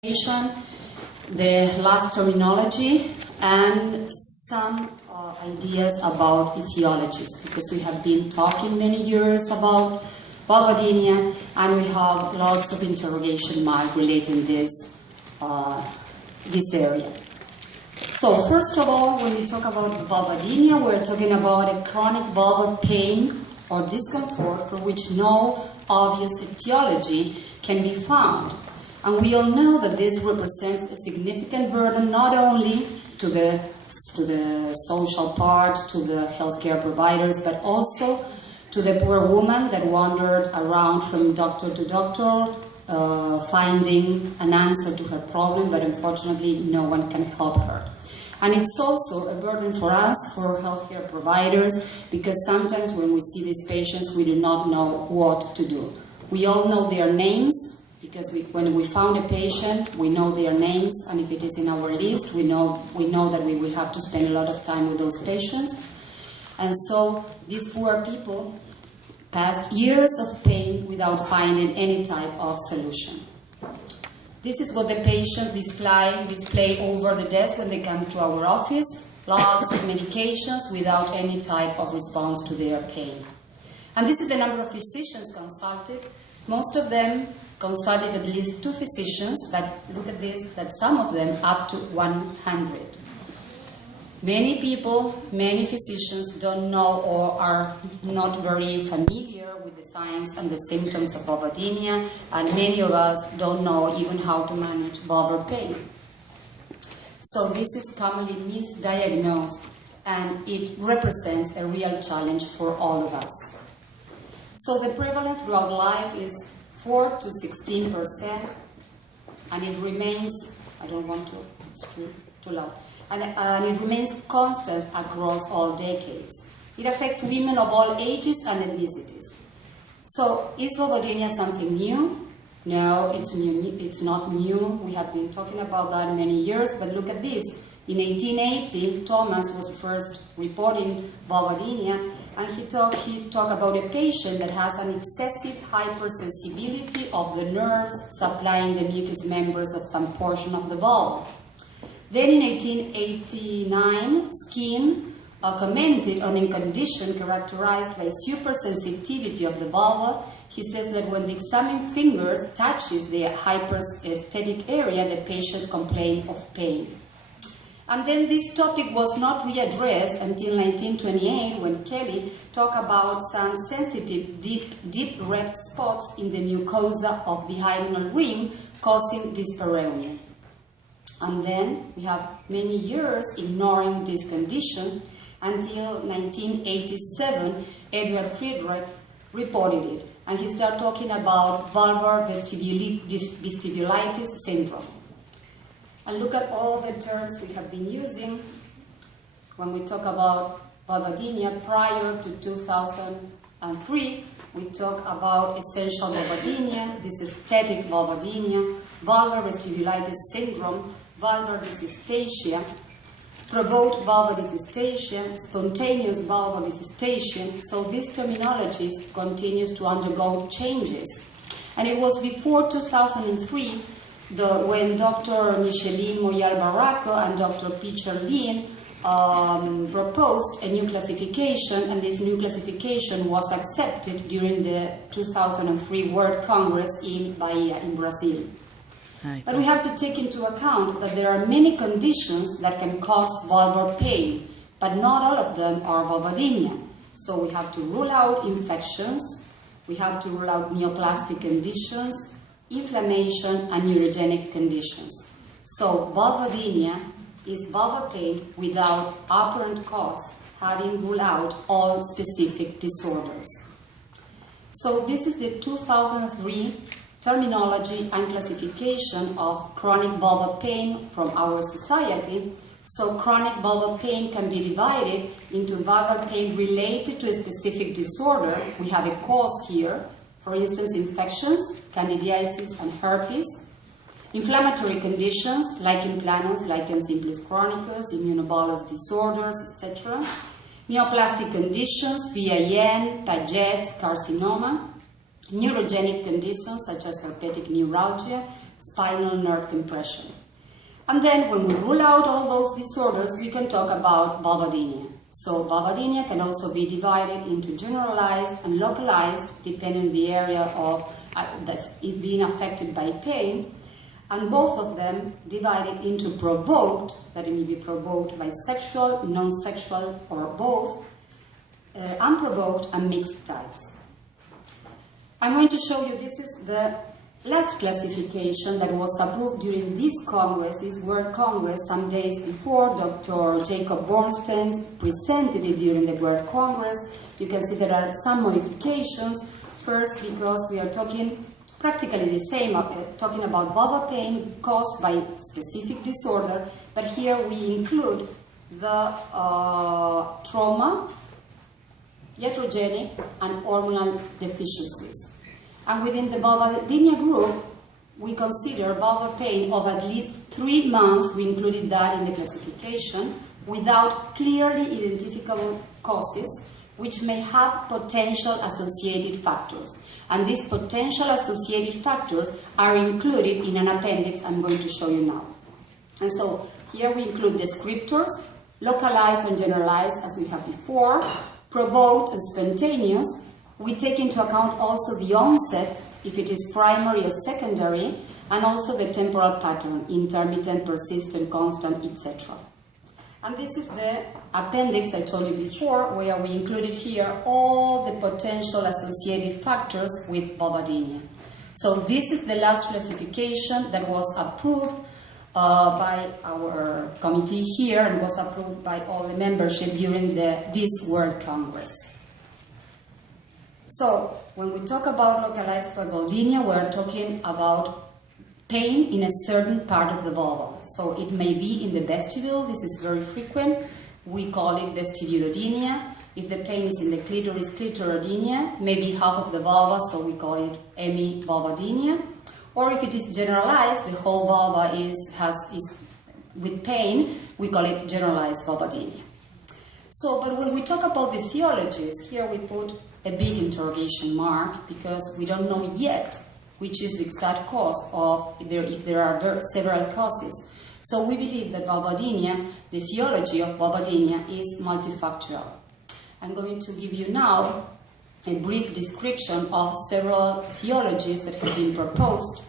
The last terminology and some ideas about etiologies, because we have been talking many years about Vulvodynia and we have lots of interrogation mark relating this area. So first of all, when we talk about Vulvodynia, we're talking about a chronic vulvar pain or discomfort for which no obvious etiology can be found. And we all know that this represents a significant burden not only to the social part, to the healthcare providers, but also to the poor woman that wandered around from doctor to doctor, finding an answer to her problem, but unfortunately no one can help her. And it's also a burden for us, for healthcare providers, because sometimes when we see these patients, we do not know what to do. We all know their names, because when we found a patient, we know their names, and if it is in our list, we know that we will have to spend a lot of time with those patients. And so these poor people passed years of pain without finding any type of solution. This is what the patient display over the desk when they come to our office. Lots of medications without any type of response to their pain. And this is the number of physicians consulted. Most of them consulted at least 2 physicians, but look at this, that some of them up to 100. Many people, many physicians don't know or are not very familiar with the signs and the symptoms of Vulvodynia, and many of us don't know even how to manage vulvar pain. So this is commonly misdiagnosed, and it represents a real challenge for all of us. So the prevalence throughout life is 4 to 16%, and it remains, I don't want to, it's too loud, and it remains constant across all decades. It affects women of all ages and ethnicities. So is Vulvodynia something new? No, it's not new. We have been talking about that many years, but look at this. In 1880, Thomas was first reporting Vulvodynia, and he talked about a patient that has an excessive hypersensibility of the nerves supplying the mucous members of some portion of the vulva. Then in 1889, Skin commented on a condition characterized by supersensitivity of the vulva. He says that when the examined fingers touches the hyperesthetic area, the patient complained of pain. And then this topic was not readdressed until 1928, when Kelly talked about some sensitive, deep red spots in the mucosa of the hymenal ring causing dyspareunia. And then we have many years ignoring this condition until 1987, Edward Friedrich reported it. And he started talking about vulvar vestibulitis syndrome. And look at all the terms we have been using when we talk about Vulvodynia. Prior to 2003, we talk about essential Vulvodynia, this is static Vulvodynia, vulvar vestibulitis syndrome, vulvar dysistasia, provoked vulvar dysistasia, spontaneous vulvar dysistasia. So this terminology continues to undergo changes. And it was before 2003 when Dr. Micheline Moyal-Barraco and Dr. Peter Lin proposed a new classification, and this new classification was accepted during the 2003 World Congress in Bahia, in Brazil. But we have to take into account that there are many conditions that can cause vulvar pain, but not all of them are Vulvodynia. So we have to rule out infections, we have to rule out neoplastic conditions, inflammation and neurogenic conditions. So Vulvodynia is vulvar pain without apparent cause, having ruled out all specific disorders. So this is the 2003 terminology and classification of chronic vulvar pain from our society. So chronic vulvar pain can be divided into vulvar pain related to a specific disorder. We have a cause here. For instance, infections, candidiasis and herpes, inflammatory conditions, lichen planus, lichen simplex chronicus, immunobolus disorders, etc. Neoplastic conditions, VIN, Paget's, carcinoma, neurogenic conditions such as herpetic neuralgia, spinal nerve compression. And then when we rule out all those disorders, we can talk about vulvodynia. So vulvodynia can also be divided into generalized and localized, depending on the area of it being affected by pain, and both of them divided into provoked, that it may be provoked by sexual, non-sexual, or both, unprovoked, and mixed types. I'm going to show you, this is the last classification that was approved during this Congress, this World Congress, some days before. Dr. Jacob Bornstein presented it during the World Congress. You can see there are some modifications. First, because we are talking practically the same, talking about vulvar pain caused by specific disorder, but here we include the trauma, iatrogenic, and hormonal deficiencies. And within the vulvodynia group, we consider vulvar pain of at least 3 months, we included that in the classification, without clearly identifiable causes, which may have potential associated factors. And these potential associated factors are included in an appendix I'm going to show you now. And so here we include descriptors, localized and generalized as we have before, provoked and spontaneous. We take into account also the onset, if it is primary or secondary, and also the temporal pattern, intermittent, persistent, constant, etc. And this is the appendix I told you before, where we included here all the potential associated factors with vulvodynia. So this is the last classification that was approved by our committee here and was approved by all the membership during this World Congress. So when we talk about localized vulvodynia, we're talking about pain in a certain part of the vulva. So it may be in the vestibule, this is very frequent. We call it vestibulodynia. If the pain is in the clitoris, clitoridynia, maybe half of the vulva, so we call it hemivulvodynia. Or if it is generalized, the whole vulva is with pain, we call it generalized vulvodynia. So, but when we talk about the etiologies, here we put a big interrogation mark, because we don't know yet which is the exact cause of, if there are several causes. So we believe that vulvodynia, the etiology of vulvodynia is multifactorial. I'm going to give you now a brief description of several etiologies that have been proposed.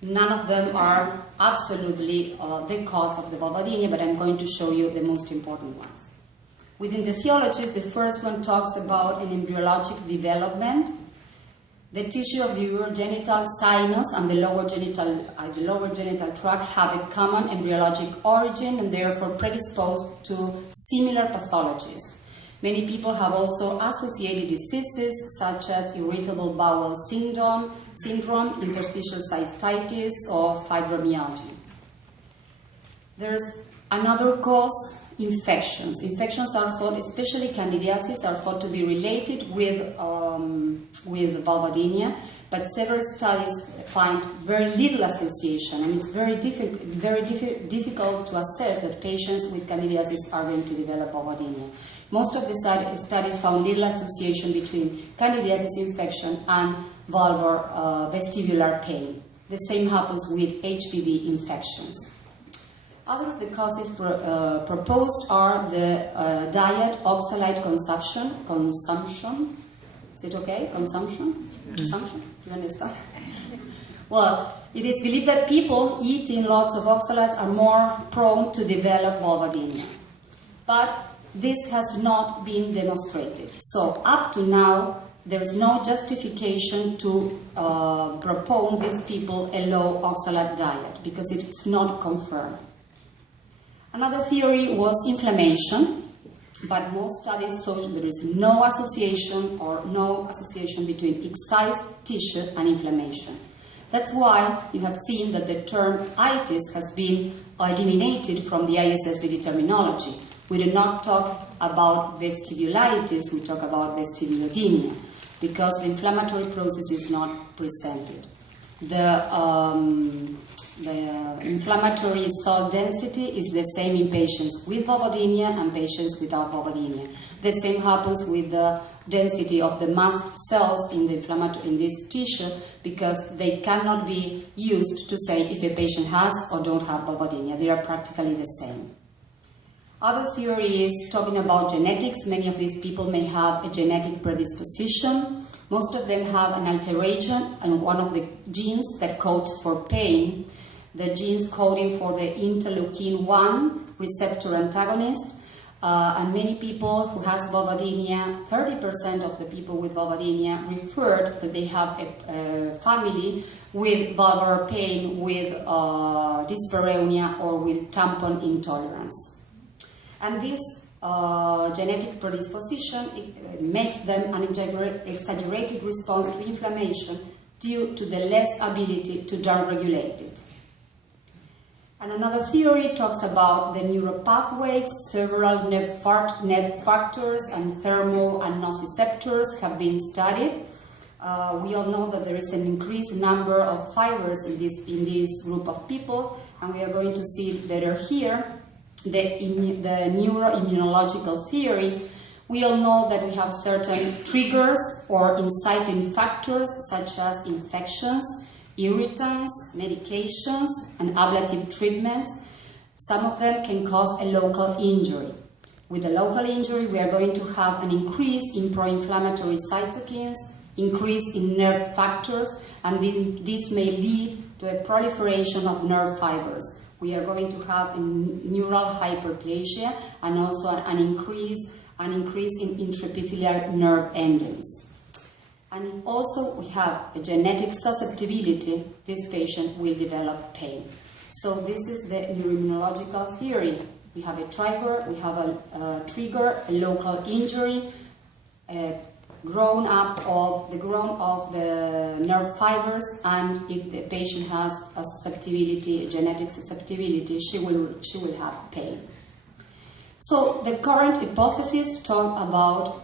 None of them are absolutely the cause of the vulvodynia, but I'm going to show you the most important ones. Within the etiologies, the first one talks about an embryologic development. The tissue of the urogenital sinus and the lower genital tract have a common embryologic origin and therefore predisposed to similar pathologies. Many people have also associated diseases such as irritable bowel syndrome, interstitial cystitis, or fibromyalgia. There's another cause, infections. Infections are thought, especially candidiasis, are thought to be related with vulvodynia, but several studies find very little association, and it's very difficult to assess that patients with candidiasis are going to develop vulvodynia. Most of the studies found little association between candidiasis infection and vulvar vestibular pain. The same happens with HPV infections. Other of the causes proposed are the diet, oxalate consumption. Is it okay? Consumption? Consumption? Do you understand? Well, it is believed that people eating lots of oxalates are more prone to develop vulvodynia. But this has not been demonstrated. So up to now, there is no justification to propose these people a low oxalate diet, because it's not confirmed. Another theory was inflammation, but most studies show there is no association between excised tissue and inflammation. That's why you have seen that the term itis has been eliminated from the ISSVD terminology. We do not talk about vestibulitis, we talk about vestibulodynia, because the inflammatory process is not presented. The inflammatory cell density is the same in patients with vulvodynia and patients without vulvodynia. The same happens with the density of the mast cells in this tissue, because they cannot be used to say if a patient has or don't have vulvodynia. They are practically the same. Other theory is talking about genetics. Many of these people may have a genetic predisposition. Most of them have an alteration in one of the genes that codes for pain. The genes coding for the interleukin-1 receptor antagonist. And many people who has vulvodynia, 30% of the people with vulvodynia referred that they have a family with vulvar pain, with dyspareunia, or with tampon intolerance. And this genetic predisposition makes them an exaggerated response to inflammation due to the less ability to downregulate it. And another theory talks about the neuropathways. Several nerve factors and thermo and nociceptors have been studied. We all know that there is an increased number of fibers in this group of people, and we are going to see it better here. The neuroimmunological theory. We all know that we have certain triggers or inciting factors such as infections, irritants, medications, and ablative treatments. Some of them can cause a local injury. With a local injury, we are going to have an increase in pro-inflammatory cytokines, increase in nerve factors, and this may lead to a proliferation of nerve fibers. We are going to have neural hyperplasia and also an increase in intraepithelial nerve endings. And if also we have a genetic susceptibility, this patient will develop pain. So this is the neuroimmunological theory. We have a trigger, a local injury, a grown of the nerve fibers, and if the patient has a susceptibility, a genetic susceptibility, she will have pain. So the current hypothesis talk about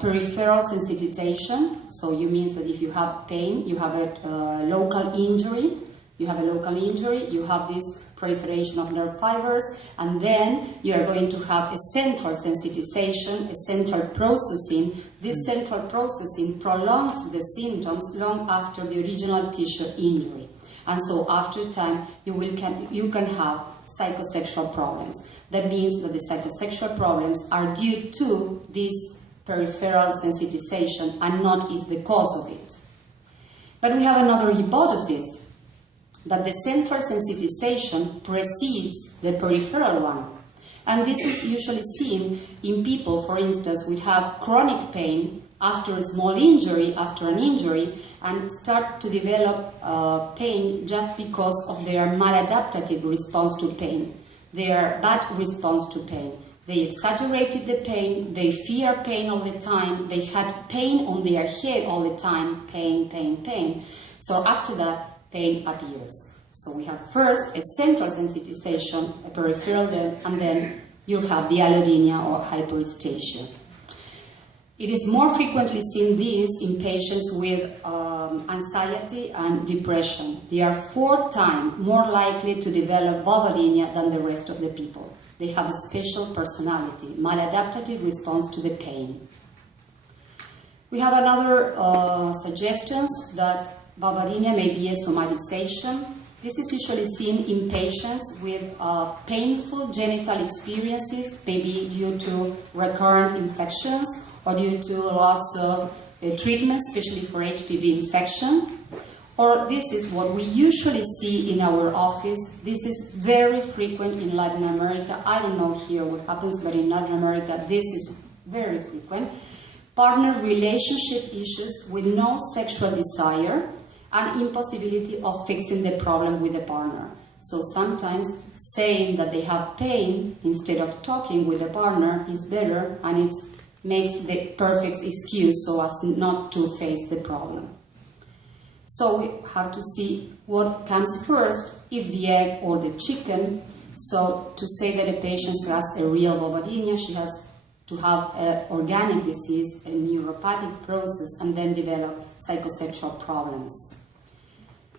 peripheral sensitization. So you mean that if you have pain, you have a local injury. You have this proliferation of nerve fibers, and then you are going to have a central sensitization, a central processing. This central processing prolongs the symptoms long after the original tissue injury. And so after time, you can have psychosexual problems. That means that the psychosexual problems are due to this peripheral sensitization and not is the cause of it. But we have another hypothesis, that the central sensitization precedes the peripheral one. And this is usually seen in people, for instance, who have chronic pain after a small injury, after an injury, and start to develop pain just because of their maladaptive response to pain, their bad response to pain. They exaggerated the pain, they fear pain all the time, they had pain on their head all the time, pain. So after that, pain appears. So we have first a central sensitization, a peripheral, and then you have the allodynia or hyperesthesia. It is more frequently seen this in patients with anxiety and depression. They are 4 times more likely to develop vulvodynia than the rest of the people. They have a special personality, maladaptive response to the pain. We have another suggestions that vulvodynia may be a somatization. This is usually seen in patients with painful genital experiences, maybe due to recurrent infections or due to lots of treatment, especially for HPV infection. Or this is what we usually see in our office. This is very frequent in Latin America. I don't know here what happens, but in Latin America this is very frequent. Partner relationship issues with no sexual desire and impossibility of fixing the problem with the partner. So sometimes saying that they have pain instead of talking with the partner is better, and it makes the perfect excuse so as not to face the problem. So we have to see what comes first, if the egg or the chicken. So to say that a patient has a real vulvodynia, she has to have an organic disease, a neuropathic process, and then develop psychosexual problems.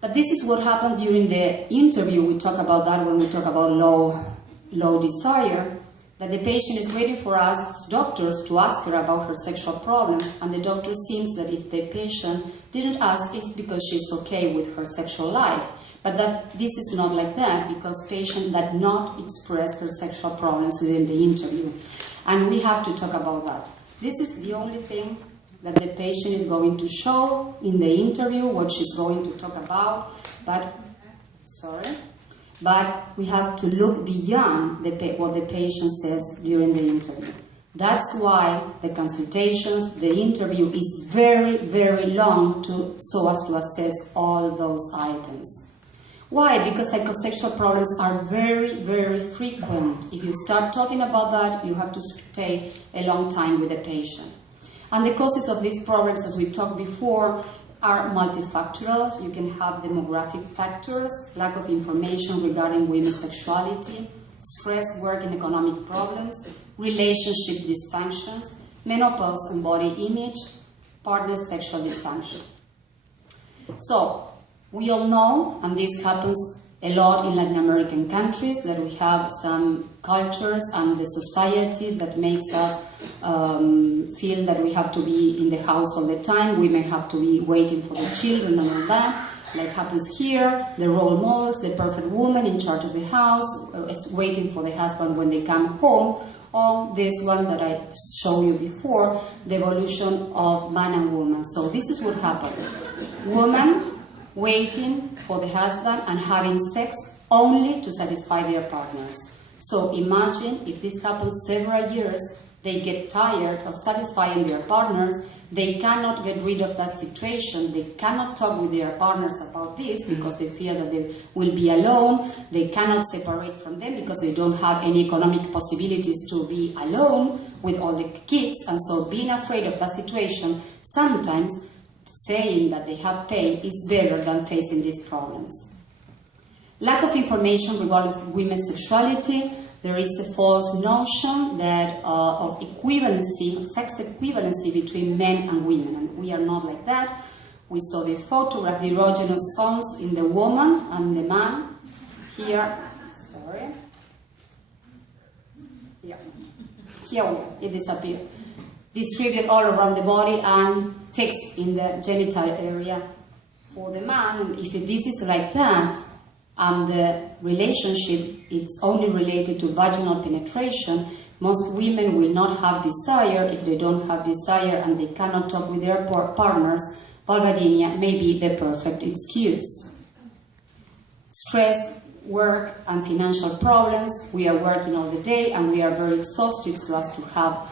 But this is what happened during the interview. We talk about that when we talk about low desire, that the patient is waiting for us doctors to ask her about her sexual problems, and the doctor seems that if the patient didn't ask, it's because she's okay with her sexual life. But that this is not like that, because patient did not express her sexual problems within the interview. And we have to talk about that. This is the only thing that the patient is going to show in the interview, what she's going to talk about, but we have to look beyond what the patient says during the interview. That's why the consultations, the interview is very, very long so as to assess all those items. Why? Because psychosexual problems are very, very frequent. If you start talking about that, you have to stay a long time with the patient. And the causes of these problems, as we talked before, are multifactorial. You can have demographic factors, lack of information regarding women's sexuality, stress, work and economic problems, relationship dysfunctions, menopause and body image, partner sexual dysfunction. So, we all know, and this happens a lot in Latin American countries, that we have some cultures and the society that makes us feel that we have to be in the house all the time. Women have to be waiting for the children and all that. Like happens here, the role models, the perfect woman in charge of the house, is waiting for the husband when they come home. Or this one that I showed you before, the evolution of man and woman. So this is what happened. Woman waiting for the husband and having sex only to satisfy their partners. So imagine if this happens several years, they get tired of satisfying their partners, they cannot get rid of that situation, they cannot talk with their partners about this because they fear that they will be alone, they cannot separate from them because they don't have any economic possibilities to be alone with all the kids, and so being afraid of that situation, sometimes saying that they have pain is better than facing these problems. Lack of information regarding women's sexuality. There is a false notion that of equivalency, of sex equivalency between men and women, and we are not like that. We saw this photograph, the erogenous zones in the woman and the man. Here, it disappeared. Distributed all around the body and fixed in the genital area for the man. And if this is like that, and the relationship is only related to vaginal penetration, most women will not have desire. If they don't have desire and they cannot talk with their partners, vulvodynia may be the perfect excuse. Stress, work and financial problems. We are working all the day and we are very exhausted so as to have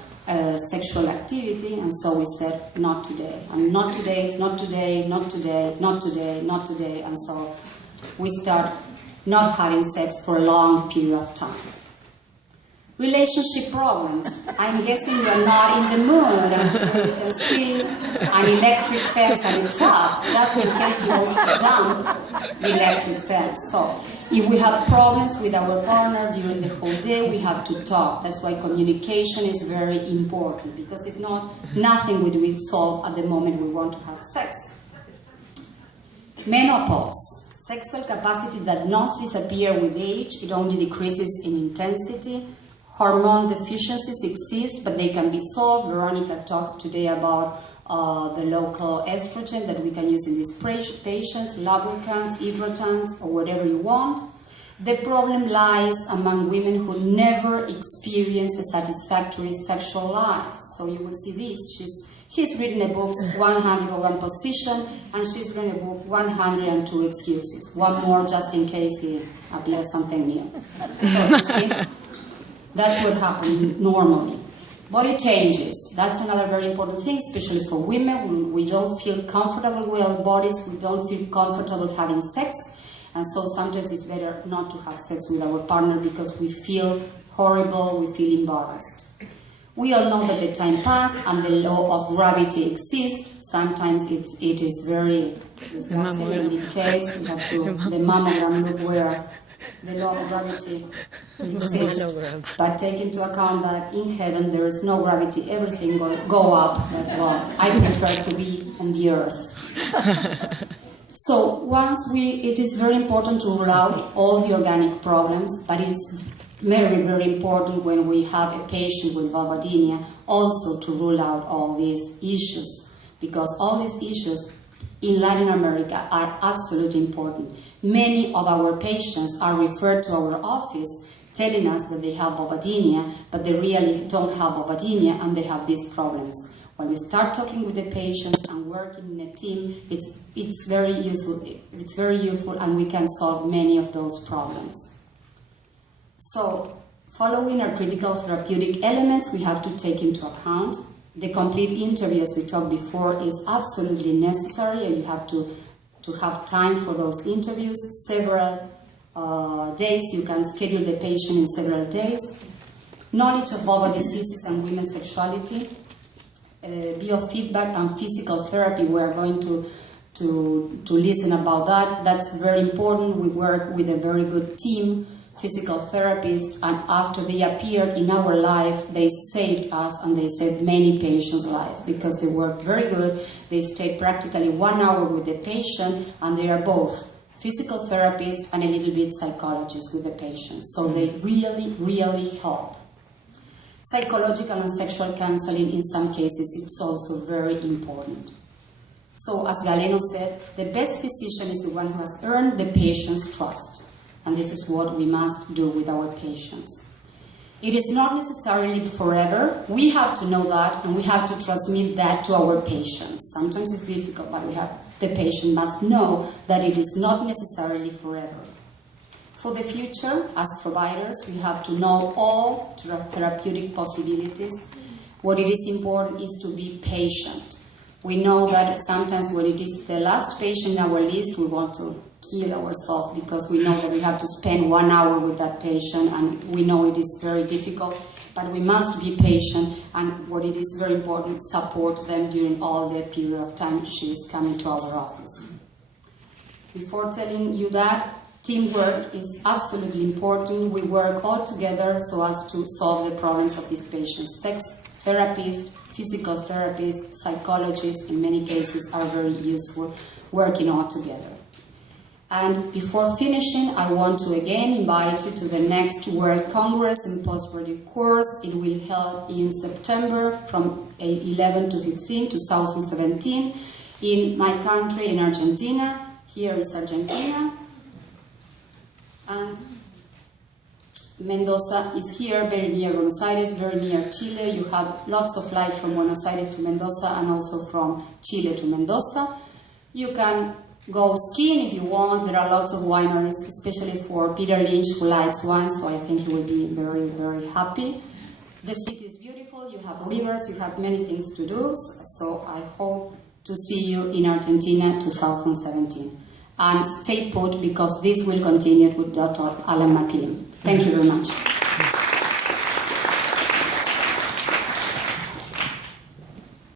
sexual activity, and so we said not today, and not today is not today, not today, not today, not today, and so we start not having sex for a long period of time. Relationship problems. I'm guessing you're not in the mood, and you can see an electric fence and a trap, just in case you want to jump the electric fence. So if we have problems with our partner during the whole day, we have to talk. That's why communication is very important, because if not, nothing will be solved at the moment we want to have sex. Menopause. Sexual capacity that not disappear with age, it only decreases in intensity. Hormone deficiencies exist, but they can be solved. Veronica talked today about the local estrogen that we can use in these patients, lubricants, hydratants, or whatever you want. The problem lies among women who never experience a satisfactory sexual life. So you will see this. He's written a book, 101 Position, and she's written a book, 102 Excuses. One more just in case he appears something new. So you see, that's what happens normally. Body changes. That's another very important thing, especially for women. We don't feel comfortable with our bodies. We don't feel comfortable having sex. And so sometimes it's better not to have sex with our partner because we feel horrible, we feel embarrassed. We all know that the time passes and the law of gravity exists. Sometimes it is very disgusting. In this case, we have to, the mammogram, look where the law of gravity exists. But take into account that in heaven there is no gravity, everything go up. But well, I prefer to be on the earth. So it is very important to rule out all the organic problems, but it's very, very important when we have a patient with vulvodynia also to rule out all these issues, because all these issues in Latin America are absolutely important. Many of our patients are referred to our office telling us that they have vulvodynia, but they really don't have vulvodynia and they have these problems. When we start talking with the patients and working in a team, it's very useful and we can solve many of those problems. So, following our critical therapeutic elements, we have to take into account the complete interview, as we talked before, is absolutely necessary, and you have to have time for those interviews, several days. You can schedule the patient in several days. Knowledge of vulvar diseases and women's sexuality, biofeedback and physical therapy. We are going to listen about that. That's very important. We work with a very good team, physical therapists, and after they appeared in our life, they saved us and they saved many patients' lives because they work very good. They stayed practically 1 hour with the patient, and they are both physical therapists and a little bit psychologists with the patient. So they really, really help. Psychological and sexual counseling, in some cases, it's also very important. So, as Galeno said, the best physician is the one who has earned the patient's trust. And this is what we must do with our patients. It is not necessarily forever. We have to know that, and we have to transmit that to our patients. Sometimes it's difficult, but the patient must know that it is not necessarily forever. For the future, as providers, we have to know all therapeutic possibilities. What it is important is to be patient. We know that sometimes when it is the last patient in our list, we want to kill ourselves because we know that we have to spend 1 hour with that patient, and we know it is very difficult, but we must be patient, and what it is very important, support them during all the period of time she is coming to our office. Before telling you that, teamwork is absolutely important. We work all together so as to solve the problems of these patients. Sex therapists, physical therapists, psychologists, in many cases, are very useful working all together. And before finishing, I want to again invite you to the next World Congress in Postgraduate course. It will be held in September from 11 to 15, 2017, in my country, in Argentina. Here is Argentina. And Mendoza is here, very near Buenos Aires, very near Chile. You have lots of flights from Buenos Aires to Mendoza and also from Chile to Mendoza. You can go skiing if you want. There are lots of wineries, especially for Peter Lynch, who likes wine, so I think he will be very, very happy. The city is beautiful, you have rivers, you have many things to do, so I hope to see you in Argentina 2017. And stay put, because this will continue with Dr. Alan McLean. Thank you very much.